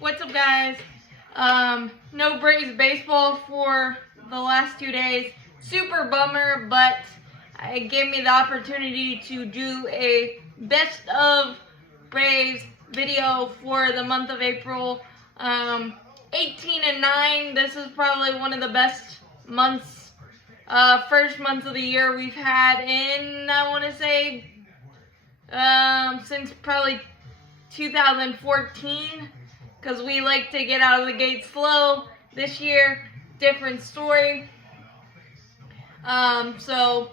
What's up, guys? No Braves baseball for the last 2 days. Super bummer, but it gave me the opportunity to do a best of Braves video for the month of April. 18-9. This is probably one of the best months, first months of the year we've had in, I want to say, since probably 2014, because we like to get out of the gate slow. This year, different story. So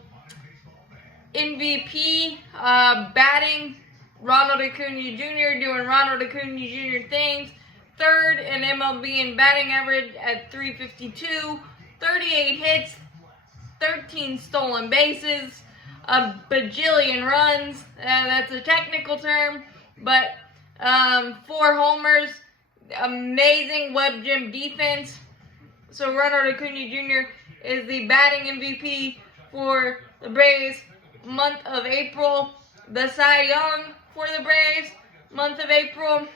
MVP, batting, Ronald Acuna Jr. doing Ronald Acuna Jr. things. Third in MLB in batting average at 352, 38 hits, 13 stolen bases, a bajillion runs. That's a technical term, but 4 homers, amazing web gym defense. So Ronald Acuna Jr. is the batting MVP for the Braves month of April. The Cy Young for the Braves month of April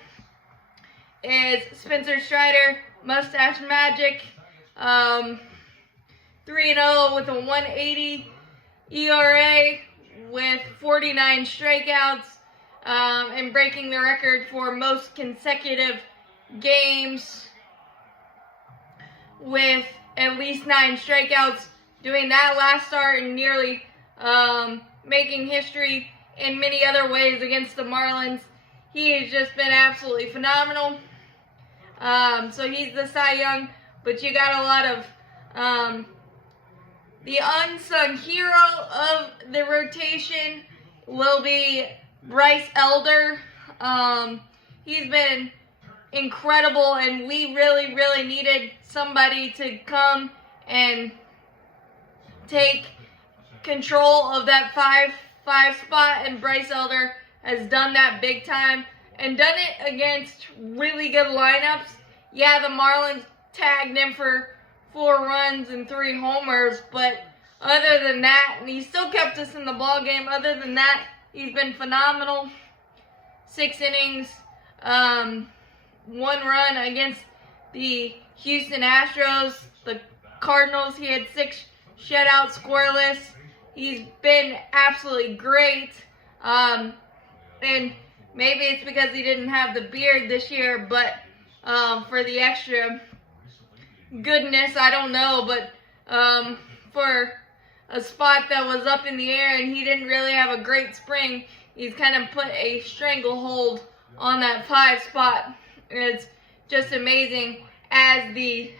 is Spencer Strider, Mustache Magic, 3-0 with a 1.80 ERA with 49 strikeouts, and breaking the record for most consecutive games with at least 9 strikeouts, doing that last start and nearly making history in many other ways against the Marlins. He has just been absolutely phenomenal. So he's the Cy Young, but you got a lot of the unsung hero of the rotation will be Bryce Elder. He's been incredible, and we really needed somebody to come and take control of that 5 spot, and Bryce Elder has done that big time and done it against really good lineups. Yeah, the Marlins tagged him for 4 runs and 3 homers, but other than that, and he still kept us in the ball game. Other than that, he's been phenomenal. 6 innings, 1 run against the Houston Astros. The Cardinals, he had 6 shutouts, scoreless. He's been absolutely great. And maybe it's because he didn't have the beard this year, but for the extra goodness, I don't know. But for a spot that was up in the air and he didn't really have a great spring, he's kind of put a stranglehold on that 5 spot. It's just amazing as the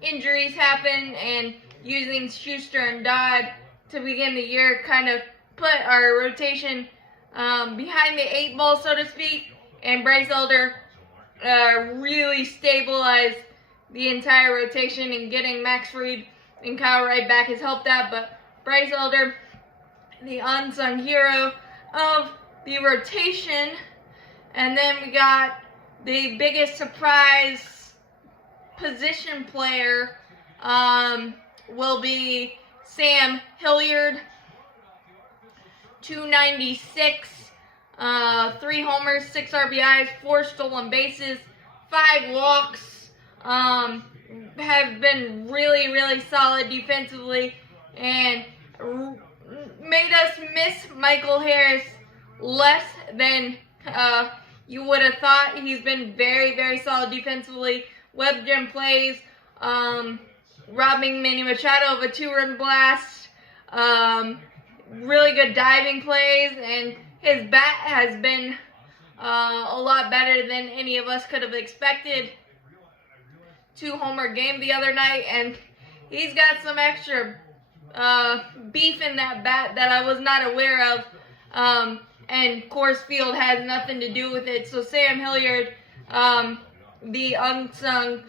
injuries happen, and using Schuster and Dodd to begin the year kind of put our rotation behind the 8 ball, so to speak, and Bryce Elder really stabilized the entire rotation, and getting Max Fried and Kyle Wright back has helped that. But Bryce Elder, the unsung hero of the rotation. And then we got the biggest surprise position player will be Sam Hilliard, 296, 3 homers, 6 RBIs, 4 stolen bases, 5 walks. Have been really solid defensively, and made us miss Michael Harris less than you would have thought. He's been very solid defensively. Web gem plays, robbing Manny Machado of a 2-run blast, really good diving plays, and his bat has been a lot better than any of us could have expected. 2-homer game the other night, and he's got some extra beef in that bat that I was not aware of, and Coors Field has nothing to do with it. So Sam Hilliard, the unsung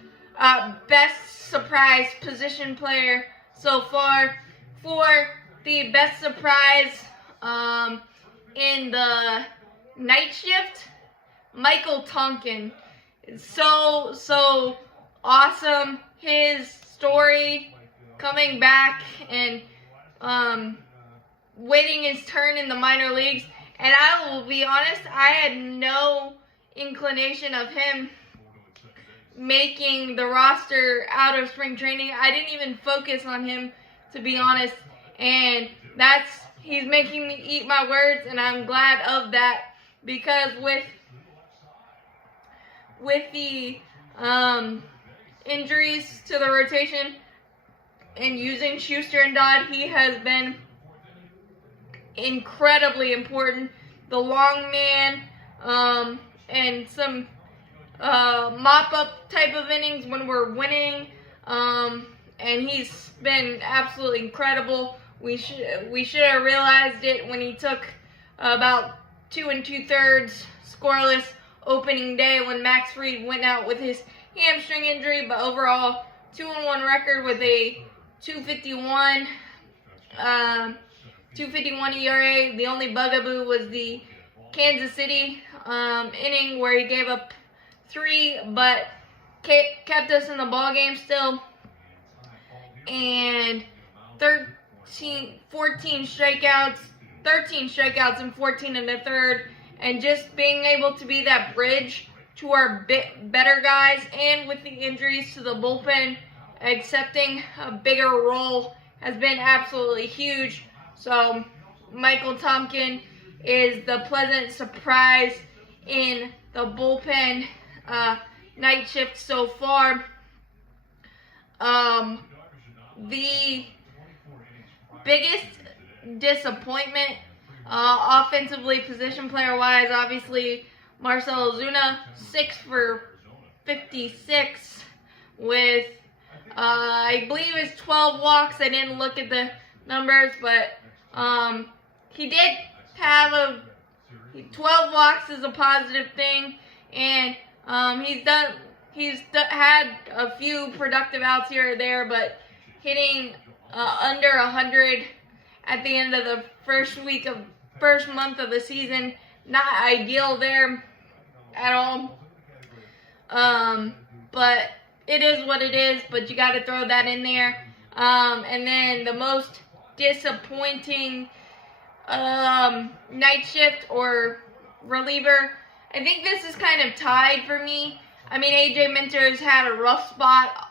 best surprise position player so far. For the best surprise in the night shift, Michael Tonkin. So awesome. His story coming back and waiting his turn in the minor leagues. And I will be honest, I had no inclination of him making the roster out of spring training. I didn't even focus on him, to be honest, and he's making me eat my words, and I'm glad of that, because with the injuries to the rotation and using Schuster and Dodd, he has been incredibly important. The long man, and some mop-up type of innings when we're winning, and he's been absolutely incredible. We should have realized it when he took about 2 2/3 scoreless opening day when Max Fried went out with his hamstring injury. But overall, 2-1 record with a 2.51 ERA. The only bugaboo was the Kansas City inning where he gave up 3, but kept us in the ball game still. And 13 strikeouts and 14 in the third, and just being able to be that bridge to our better guys, and with the injuries to the bullpen, accepting a bigger role has been absolutely huge. So Michael Tompkin is the pleasant surprise in the bullpen night shift so far. The biggest disappointment offensively, position player wise, obviously Marcell Ozuna, 6 for 56 with I believe it's 12 walks. I didn't look at the numbers, but he did have 12 walks is a positive thing, and he's had a few productive outs here or there, but hitting under 100 at the end of the first month of the season, not ideal there at all. But it is what it is, but you got to throw that in there. And then the most disappointing night shift or reliever, I think this is kind of tied for me. I mean, AJ Minter's had a rough spot,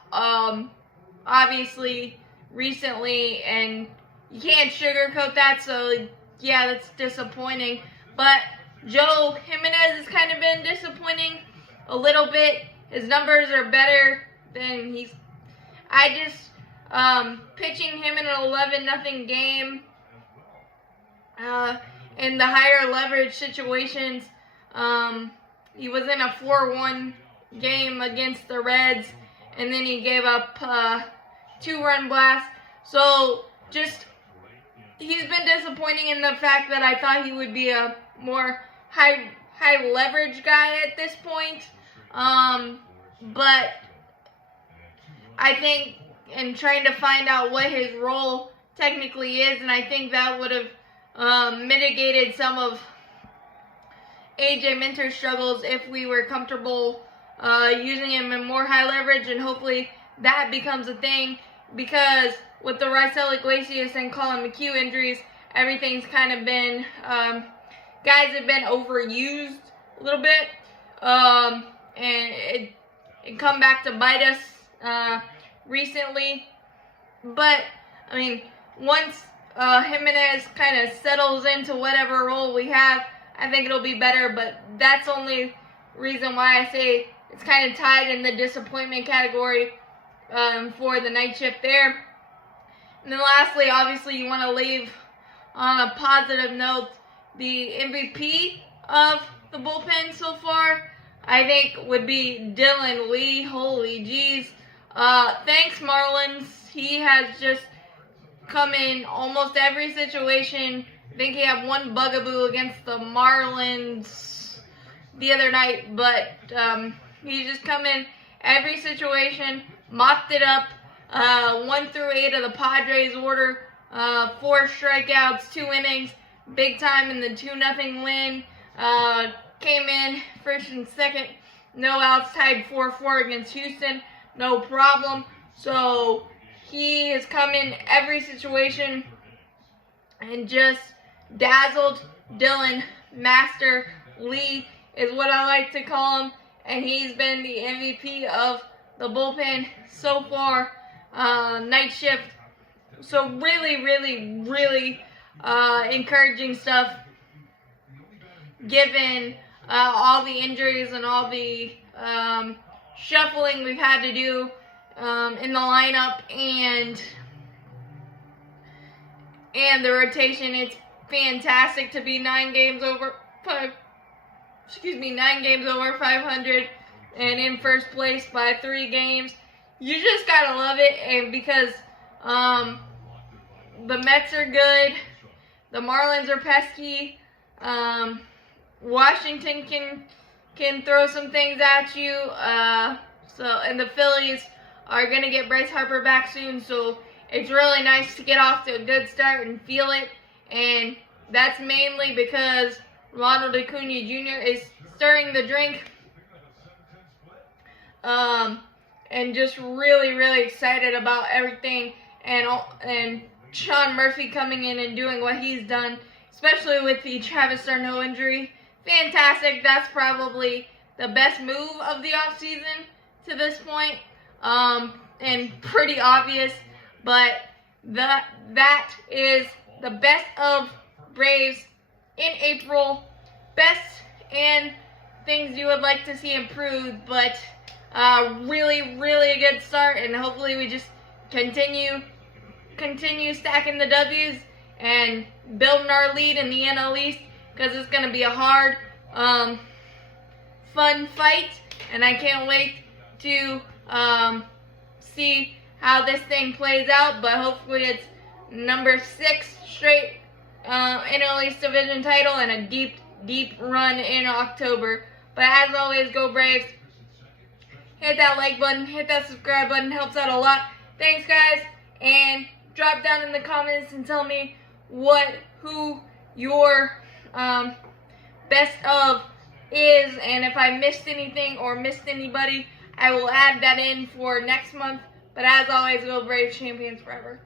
obviously, recently, and you can't sugarcoat that, so yeah, that's disappointing. But Joe Jimenez has kind of been disappointing a little bit. His numbers are better than pitching him in an 11-0 game, in the higher leverage situations. He was in a 4-1 game against the Reds, and then he gave up 2-run blast. So he's been disappointing in the fact that I thought he would be a more high leverage guy at this point. But I think in trying to find out what his role technically is, and I think that would have mitigated some of AJ Minter's struggles if we were comfortable using him in more high leverage, and hopefully that becomes a thing, because with the Raisel Iglesias and Colin McHugh injuries, everything's kind of been, guys have been overused a little bit, and it come back to bite us recently. But, I mean, once Jimenez kind of settles into whatever role we have, I think it'll be better, but that's the only reason why I say it's kind of tied in the disappointment category for the night shift there. And then lastly, obviously, you want to leave on a positive note. The MVP of the bullpen so far, I think, would be Dylan Lee. Holy jeez. Thanks, Marlins. He has just come in almost every situation. I think he had one bugaboo against the Marlins the other night, but he just come in every situation, mopped it up. 1 through 8 of the Padres order, 4 strikeouts, 2 innings, big time in the 2-0 win. Came in first and second, no outs, tied 4-4 against Houston, no problem. So he has come in every situation and just dazzled. Dylan Master Lee is what I like to call him. and he's been the MVP of the bullpen so far, night shift. So really, really, really encouraging stuff, given all the injuries and all the shuffling we've had to do in the lineup and the rotation. It's fantastic to be 9 games over 500 and in first place by 3 games. You just gotta love it, and because the Mets are good, the Marlins are pesky, Washington can throw some things at you, and the Phillies are gonna get Bryce Harper back soon, so it's really nice to get off to a good start and feel it, and that's mainly because Ronald Acuna Jr. is stirring the drink, and just really, really excited about everything, and Sean Murphy coming in and doing what he's done, especially with the Travis d'Arnaud injury. Fantastic. That's probably the best move of the offseason to this point, and pretty obvious, but that is the best of Braves in April. Best and things you would like to see improved, but really, really a good start, and hopefully we just continue stacking the W's and building our lead in the NL East, because it's going to be a hard, fun fight, and I can't wait to see how this thing plays out, but hopefully it's number 6 straight NL East Division title and a deep run in October. But as always, go Braves. Hit that like button, hit that subscribe button, helps out a lot. Thanks, guys, and drop down in the comments and tell me who your best of is, and if I missed anything or missed anybody, I will add that in for next month. But as always, go Braves, champions forever.